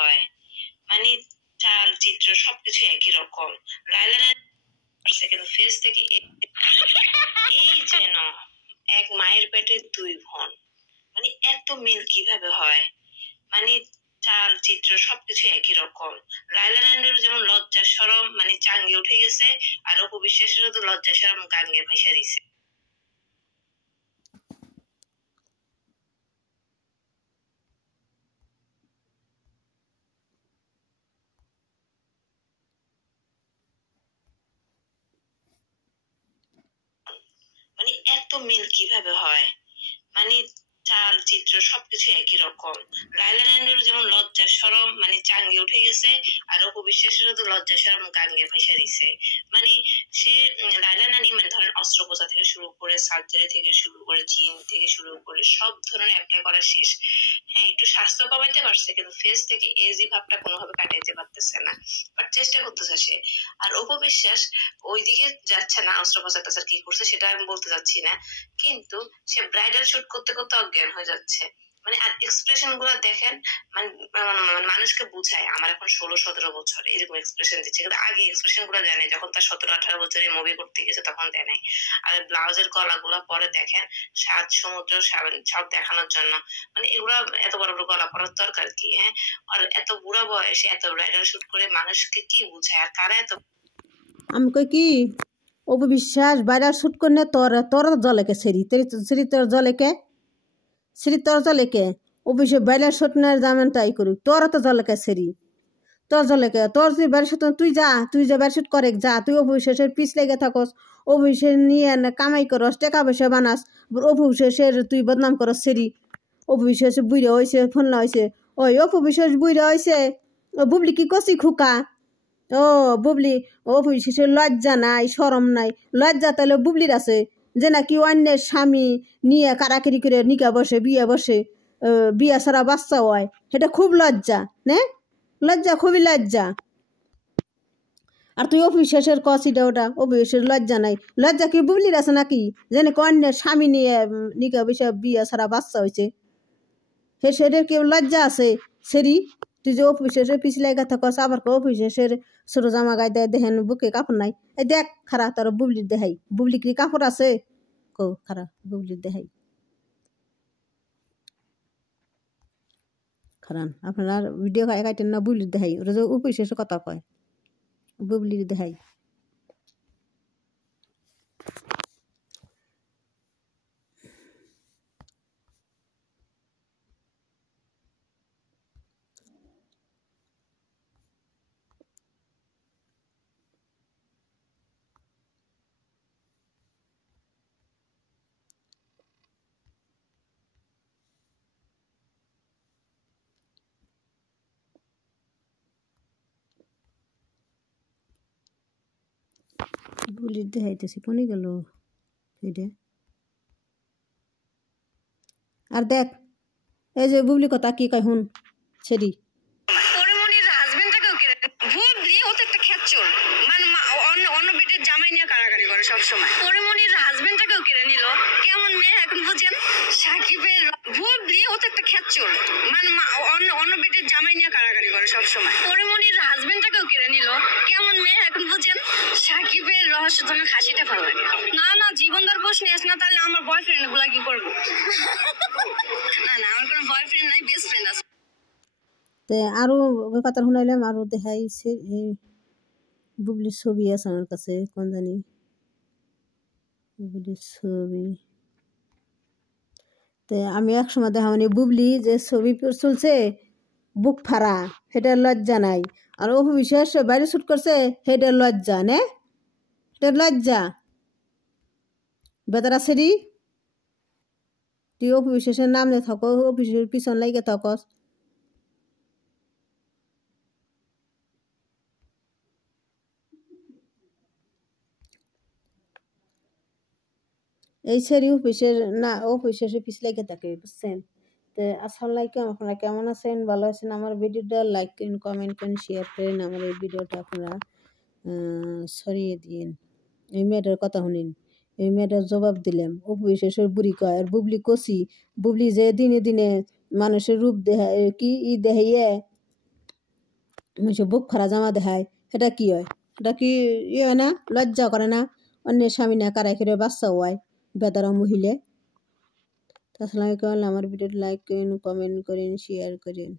হয়, মানে চাল চিত্র সবকিছু একই রকম। লায়লা কিন্তু ফেস থেকে এই যেন এক মায়ের পেটে দুই বোন, মানে এত মিল কিভাবে হয়, মানে চাল চিত্র সবকিছু একই রকম। লায়লা নান্নুর যেমন লজ্জা শরম মানে চাঙ্গে উঠে গেছে, আর অপু বিশ্বাসেরও তো লজ্জা শরম গাঙ্গে ভাইসা দিছে। মানে এত মিল কিভাবে হয়, মানে চাল চিত্র সবকিছু একই রকম। লায়লা নান্নুর যেমন লজ্জা শরম মানে চাঙ্গে উঠে গেছে, আর অপু বিশ্বাসেরও তো লজ্জা শরম গাঙ্গে ভাইসা দিছে। মানে সে লায়লা নানি মানে ধরেন অস্ত্রোপচার থেকে শুরু করে সার্জারি থেকে শুরু করে জিম থেকে শুরু করে সব ধরনের অ্যাপ্লাই করা শেষ। হ্যাঁ, একটু স্বাস্থ্য কমাইতে পারছে, কিন্তু ফেস থেকে এজি ভাবটা কোনোভাবে কাটাইতে পারতেছে না, বাট চেষ্টা করতেছে সে। আর অপু বিশ্বাস ওইদিকে যাচ্ছে না, অস্ত্রোপচার টাচার কি করছে সেটা আমি বলতে যাচ্ছি না, কিন্তু সে ব্রাইডাল শুট করতে করতে অজ্ঞান হয়ে যাচ্ছে। মানে আর এক্সপ্রেশন গুলো দেখেন, মানে মানুষকে বুঝায় আমার এখন 16-17 বছর, এরকম এক্সপ্রেশন দিচ্ছে, কিন্তু আগে এক্সপ্রেশন গুলো দেয় নাই, যখন তার 17-18 বছরে মুভি করতে গেছে তখন দেয় নাই। আর ব্লাউজের গলাগুলো পরে দেখেন সাত সমুদ্র সব দেখানোর জন্য, মানে এগুলো এত বড় বড় গলা পরার দরকার কি? হ্যাঁ, আর এত বুড়া বয়সে এত ব্রাইডাল শুট করে মানুষকে কি বুঝায়, আর কারা এত। আমি কই কি অপু বিশ্বাস বাইরে শুট করলে তোর তোর জলেকে সেরি তোর জলেকে তোর জলেকে অবশ্যই বাইরে শুট না যেমন তাই করুক, তোর তো জলেকে সেরি তোর জলেকে তোর তুই বাইরে শুট তুই যা বাইরে শুট করে যা, তুই অপু বিশ্বাসের পিছ লেগে থাকস, অপু বিশ্বাস নিয়ে কামাই করস, টাকা পয়সা বানাস, অপু বিশ্বাসের তুই বদনাম করস সেরি। অপু বিশ্বাস বুড়া হয়েছে, ফোন হয়েছে, ওই অপু বিশ্বাস বুড়া হয়েছে, ও বুবলি কি কষি খুকা, ও বুবলি অপু বিশ্বাসের লজ্জা নাই শরম নাই, লজ্জা তাহলে বুবলির আছে যে নাকি অন্যের স্বামী নিয়ে কারাকারি করে নিকা বসে বিয়া ছাড়া বাচ্চা হয়, সেটা খুব লজ্জা নে, লজ্জা খুবই লজ্জা। আর তুই অপু বিশ্বাসের কষিটা ওটা অপু বিশ্বাসের লজ্জা নাই, লজ্জা কি বুবলির আছে নাকি যে নাকি অন্যের স্বামী নিয়ে নিকা বসে বিয়া ছাড়া বাচ্চা হয়েছে, সেটার কেউ লজ্জা আছে সেরি? তুই যে অপু বিশ্বাসের পিছলাই কথা কস, আবার অপু বিশ্বাসের ছোট জামা গায়ে দেয় দেখেন বুকে কাপড় নাই, এই দেখ খারা তোর বুবলির দেখাই, বুবলি কি কাপড় আছে কো খারা বুবলির দেখাই, খারান আপনার ভিডিও খাই কাটেন না, বুবলির দেখাই, ওরা যে অপু বিশ্বাসের কথা কয় বুবলির দেখাই। বুবলির দেখাইতেছি কোনে গেল এটা, আর দেখ এই যে বুবলি কথা কি কয় হুন সেরি। জামাই নিয়ে কারাকারি করে সবসময়, পরিমণির হাজবেন্ডটাকেও কেড়ে নিল, কেমন মেয়ে এখন বুঝেন? সাকিবের বুবলি ও তো একটা খেচ্চর, মানে অন্য বেটের জামাই নিয়ে কারাকারি করে সবসময়, পরিমণির হাজবেন্ডটাকেও কেড়ে নিল, কেমন মেয়ে এখন বুঝেন? সাকিবের রহস্যজনক হাসিটা ভালো লাগে। না জীবন দর প্রশ্ন আসে না, তাহলে আমার বয়ফ্রেন্ড গুলা কি করবো? না আমার কোনো বয়ফ্রেন্ড নাই, বেস্ট ফ্রেন্ড আছে। তে আরো কথা শুনাইলাম, আরো দেখাই বুবলির ছবি আছে আমার কাছে, কোন জানি বুবলির ছবি, তে আমি একসময় দেখা মানে বুবলি যে ছবি চলছে বুক ফাড়া, সেটার লজ্জা নাই, আর অপু বিশ্বাস বাইরে শুট করছে সেটার লজ্জা নে, সেটার লজ্জা বেতারা সেরি। তুই অপু বিশ্বাসের নাম নিয়ে থাকো, অপু বিশ্বাসের পিছন লাগে থাকস, এই সেরি অফিসের না অফিসের পিছ লেগে থাকে বুঝছেন। তো আসসালামু আলাইকুম, আপনারা কেমন আছেন? ভালো আছেন? আমার ভিডিওটা লাইক করেন, কমেন্ট করেন, শেয়ার করেন, আমার এই ভিডিওটা আপনারা ছড়িয়ে দিন। এই মেয়েটার কথা শুনিন, এই মেয়েটার জবাব দিলাম, অফিসের বুড়ি কয় আর বুবলি কষি, বুবলি যে দিনে দিনে মানুষের রূপ দেখায় কি দেখাইয়ে মানুষের বুক খরা জামা দেখায়, সেটা কি হয়? এটা কি ইয়ে হয় না? লজ্জা করে না? অন্যের স্বামী না কারাই করে বাচ্চা হয় বেদরা মহিলা। আসসালামু আলাইকুম। আমার ভিডিওটি লাইক করেন, কমেন্ট করেন, শেয়ার করেন।